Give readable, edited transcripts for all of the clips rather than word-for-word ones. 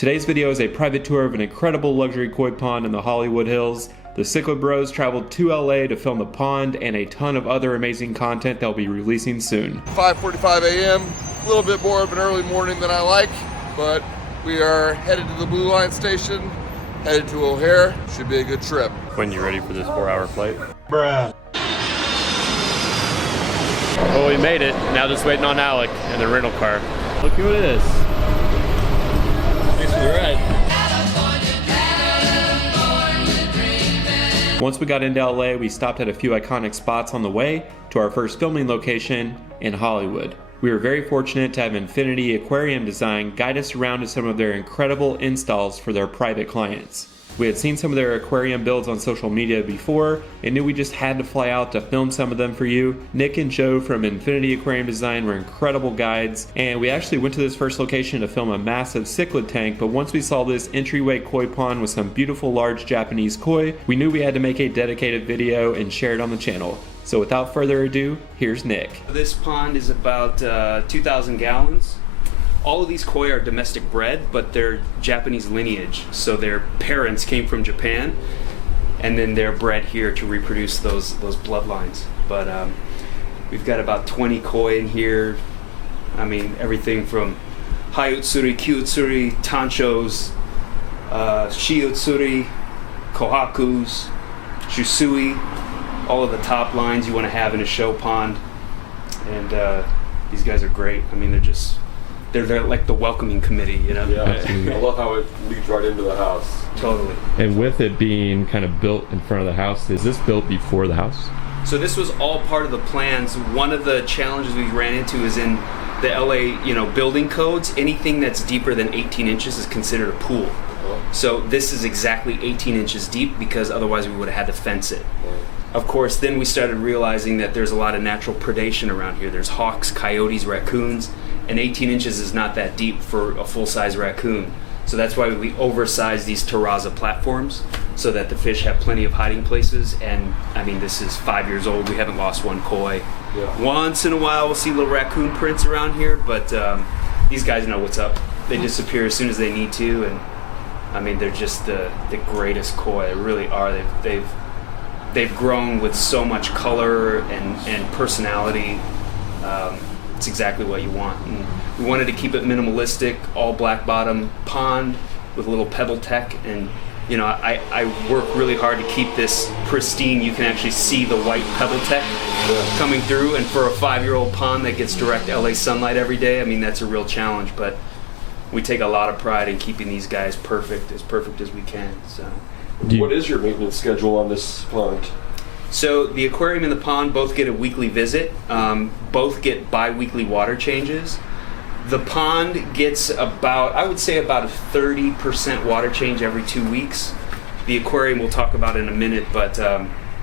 Today's video is a private tour of an incredible luxury koi pond in the Hollywood Hills. The Cichlid bros traveled to LA to film the pond and a ton of other amazing content they'll be releasing soon. 5:45 a.m., a little bit more of an early morning than I like, but we are headed to the Blue Line station, headed to O'Hare. Should be a good trip. When you ready for this 4-hour flight? Bruh. Well, we made it. Now just waiting on Alec and the rental car. Look who it is. Thanks for the ride. Once we got into LA, we stopped at a few iconic spots on the way to our first filming location in Hollywood. We were very fortunate to have Infinity Aquarium Design guide us around to some of their incredible installs for their private clients. We had seen some of their aquarium builds on social media before and knew we just had to fly out to film some of them for you. Nick and Joe from Infinity Aquarium Design were incredible guides, and we actually went to this first location to film a massive cichlid tank, but once we saw this entryway koi pond with some beautiful large Japanese koi, we knew we had to make a dedicated video and share it on the channel. So without further ado, here's Nick. This pond is about 2,000 gallons. All of these koi are domestic bred, but they're Japanese lineage. So their parents came from Japan, and then they're bred here to reproduce those bloodlines. But we've got about 20 koi in here. I mean, everything from Haiutsuri, Kyutsuri, Tanchos, Shiutsuri, Kohakus, Shusui, all of the top lines you want to have in a show pond. And these guys are great. I mean, they're like the welcoming committee, you know? Yeah, I love how it leads right into the house. Totally. And with it being kind of built in front of the house, is this built before the house? So this was all part of the plans. One of the challenges we ran into is in the LA, building codes, anything that's deeper than 18 inches is considered a pool. So this is exactly 18 inches deep because otherwise we would have had to fence it. Of course, then we started realizing that there's a lot of natural predation around here. There's hawks, coyotes, raccoons, and 18 inches is not that deep for a full-size raccoon. So that's why we oversized these terrazza platforms so that the fish have plenty of hiding places. And I mean, this is 5 years old. We haven't lost one koi. Yeah. Once in a while, we'll see little raccoon prints around here, but these guys know what's up. They disappear as soon as they need to, and I mean, they're just the greatest koi. They really are. They've grown with so much color and personality. It's exactly what you want. And we wanted to keep it minimalistic, all black bottom pond with a little pebble tech. And I work really hard to keep this pristine. You can actually see the white pebble tech coming through. And for a 5-year-old pond that gets direct LA sunlight every day, I mean, that's a real challenge. But we take a lot of pride in keeping these guys perfect as we can. So. What is your maintenance schedule on this pond? So the aquarium and the pond both get a weekly visit. Both get bi-weekly water changes. The pond gets about a 30% water change every 2 weeks. The aquarium we'll talk about in a minute, but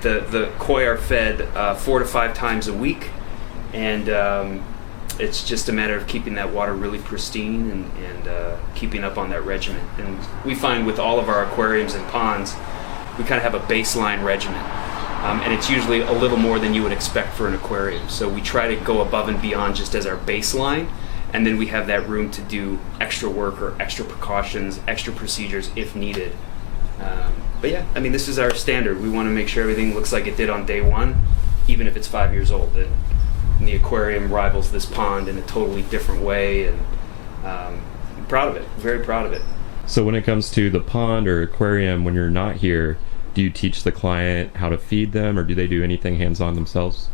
the koi are fed 4 to 5 times a week, and it's just a matter of keeping that water really pristine and keeping up on that regimen. And we find with all of our aquariums and ponds, we kind of have a baseline regimen. And it's usually a little more than you would expect for an aquarium. So we try to go above and beyond just as our baseline, and then we have that room to do extra work or extra precautions, extra procedures if needed. But yeah, I mean, this is our standard. We want to make sure everything looks like it did on day one, even if it's 5 years old. And the aquarium rivals this pond in a totally different way, and I'm proud of it, very proud of it. So when it comes to the pond or aquarium, when you're not here, do you teach the client how to feed them, or do they do anything hands-on themselves?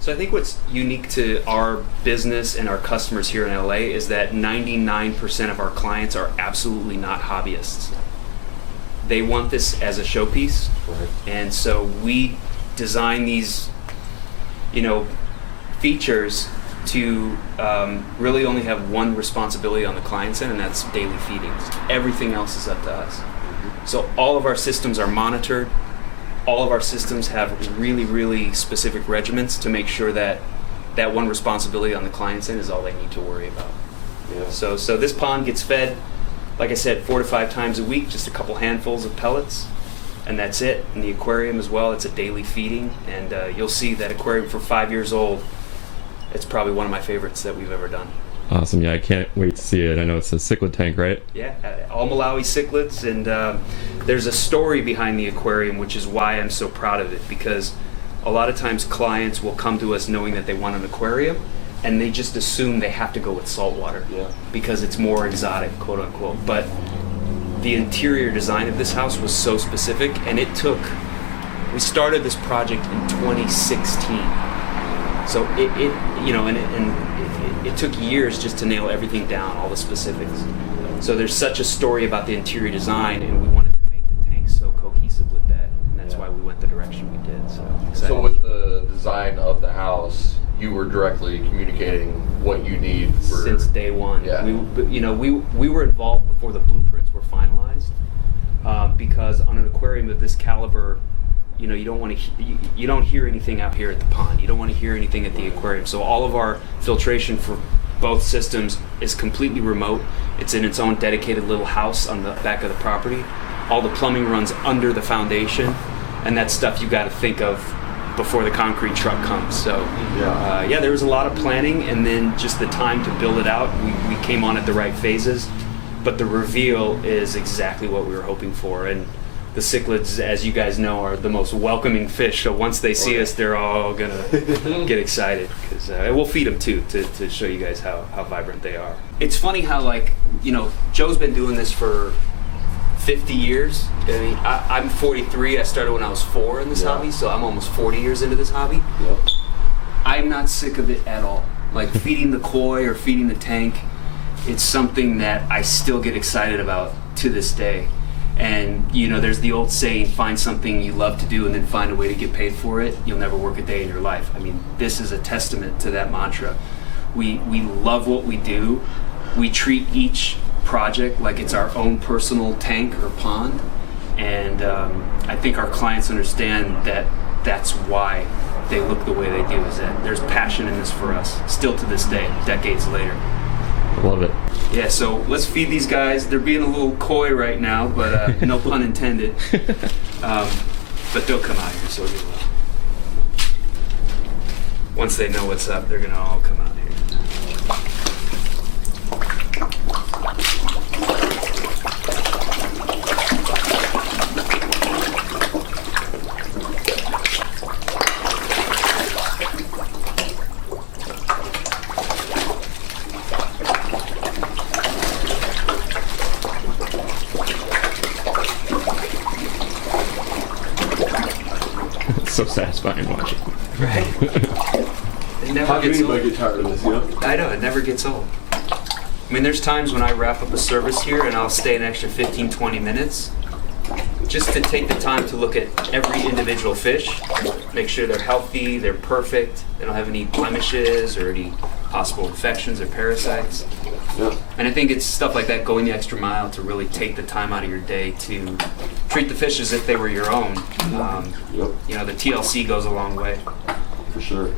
So I think what's unique to our business and our customers here in LA is that 99% of our clients are absolutely not hobbyists. They want this as a showpiece, right. And so we design these, features to really only have one responsibility on the client's end, and that's daily feedings. Everything else is up to us. So all of our systems are monitored. All of our systems have really, really specific regimens to make sure that that one responsibility on the client's end is all they need to worry about. Yeah. So this pond gets fed, like I said, 4 to 5 times a week, just a couple handfuls of pellets, and that's it. And the aquarium as well, it's a daily feeding, and you'll see that aquarium for 5 years old, it's probably one of my favorites that we've ever done. Awesome. Yeah, I can't wait to see it. I know it's a cichlid tank, right? Yeah, all Malawi cichlids, and there's a story behind the aquarium, which is why I'm so proud of it, because a lot of times clients will come to us knowing that they want an aquarium, and they just assume they have to go with saltwater because it's more exotic, quote unquote. But the interior design of this house was so specific, and we started this project in 2016. So it took years just to nail everything down, all the specifics. So there's such a story about the interior design, and we wanted to make the tank so cohesive with that, and that's why we went the direction we did. So excited. So with the design of the house, you were directly communicating what you need for since day one. Yeah. We were involved before the blueprints were finalized, because on an aquarium of this caliber, you don't want to you don't hear anything out here at the pond. You don't want to hear anything at the aquarium. So all of our filtration for both systems is completely remote. It's in its own dedicated little house on the back of the property. All the plumbing runs under the foundation, and that's stuff you got to think of before the concrete truck comes. So there was a lot of planning, and then just the time to build it out. We came on at the right phases, but the reveal is exactly what we were hoping for. And the cichlids, as you guys know, are the most welcoming fish. So once they see us, they're all gonna get excited, because we'll feed them too to show you guys how vibrant they are. It's funny how Joe's been doing this for 50 years. I mean, I'm 43. I started when I was 4 in this hobby, so I'm almost 40 years into this hobby. Yep. I'm not sick of it at all. Like feeding the koi or feeding the tank, it's something that I still get excited about to this day. And there's the old saying, find something you love to do and then find a way to get paid for it. You'll never work a day in your life. I mean, this is a testament to that mantra. We love what we do. We treat each project like it's our own personal tank or pond. And I think our clients understand that that's why they look the way they do, is that there's passion in this for us, still to this day, decades later. Love it. Yeah, so let's feed these guys. They're being a little coy right now, but no pun intended. But they'll come out here, so they will. Once they know what's up, they're gonna all come out here. So satisfying watching. Right? It never How can gets anybody old. get tired of this, I know, it never gets old. I mean, there's times when I wrap up a service here and I'll stay an extra 15, 20 minutes just to take the time to look at every individual fish, make sure they're healthy, they're perfect, they don't have any blemishes or any possible infections or parasites. Yeah. And I think it's stuff like that, going the extra mile to really take the time out of your day to treat the fish as if they were your own. The TLC goes a long way. For sure.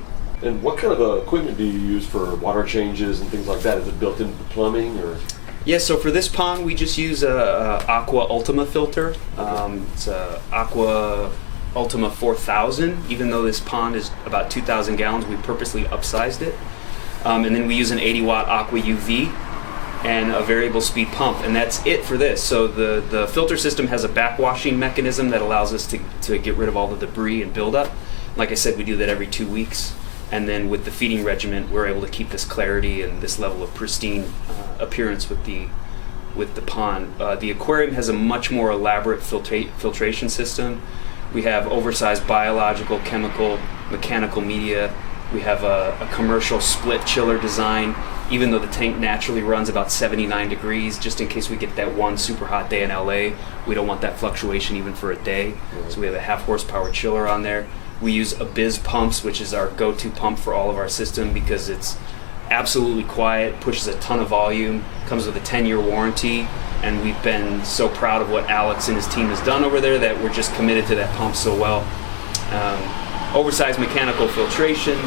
And what kind of equipment do you use for water changes and things like that? Is it built into the plumbing, or? Yeah, so for this pond, we just use a Aqua Ultima filter. It's a Aqua Ultima 4000. Even though this pond is about 2,000 gallons, we purposely upsized it. And then we use an 80-watt Aqua UV and a variable speed pump, and that's it for this. So the filter system has a backwashing mechanism that allows us to get rid of all the debris and buildup. Like I said, we do that every 2 weeks. And then with the feeding regimen, we're able to keep this clarity and this level of pristine appearance with the pond. The aquarium has a much more elaborate filtration system. We have oversized biological, chemical, mechanical media. We have a commercial split chiller design, even though the tank naturally runs about 79 degrees, just in case we get that one super hot day in LA. We don't want that fluctuation even for a day. So we have a 1/2 horsepower chiller on there. We use Abyss pumps, which is our go-to pump for all of our system because it's absolutely quiet, pushes a ton of volume, comes with a 10-year warranty, and we've been so proud of what Alex and his team has done over there that we're just committed to that pump so well. Oversized mechanical filtration,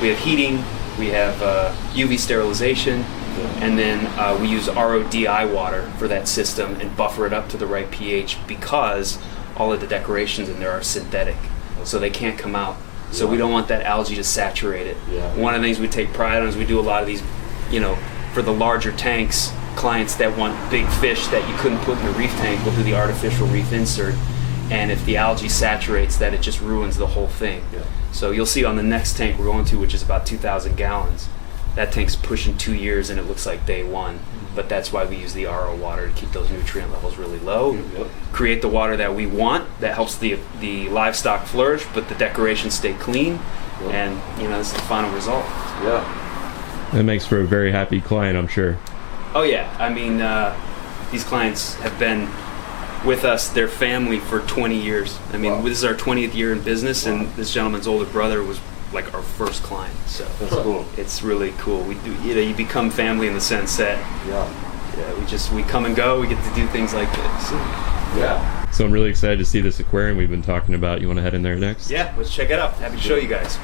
we have heating, we have UV sterilization, and then we use RODI water for that system and buffer it up to the right pH because all of the decorations in there are synthetic. So they can't come out. So we don't want that algae to saturate it. Yeah. One of the things we take pride on is we do a lot of these, for the larger tanks, clients that want big fish that you couldn't put in a reef tank, we'll do the artificial reef insert. And if the algae saturates that, it just ruins the whole thing. Yeah. So you'll see on the next tank we're going to, which is about 2,000 gallons, that tank's pushing 2 years and it looks like day one. But that's why we use the RO water to keep those nutrient levels really low, Yep. create the water that we want that helps the livestock flourish, but the decorations stay clean, Yep. and this is the final result. Yeah. That makes for a very happy client, I'm sure. Oh yeah, I mean, these clients have been with us, their family, for 20 years. I mean, Wow. this is our 20th year in business, and this gentleman's older brother was like our first client. So That's cool. it's really cool. We do, you become family in the sense that Yeah. we come and go. We get to do things like this. Yeah. So I'm really excited to see this aquarium we've been talking about. You want to head in there next? Yeah, let's check it out. Happy to show you guys.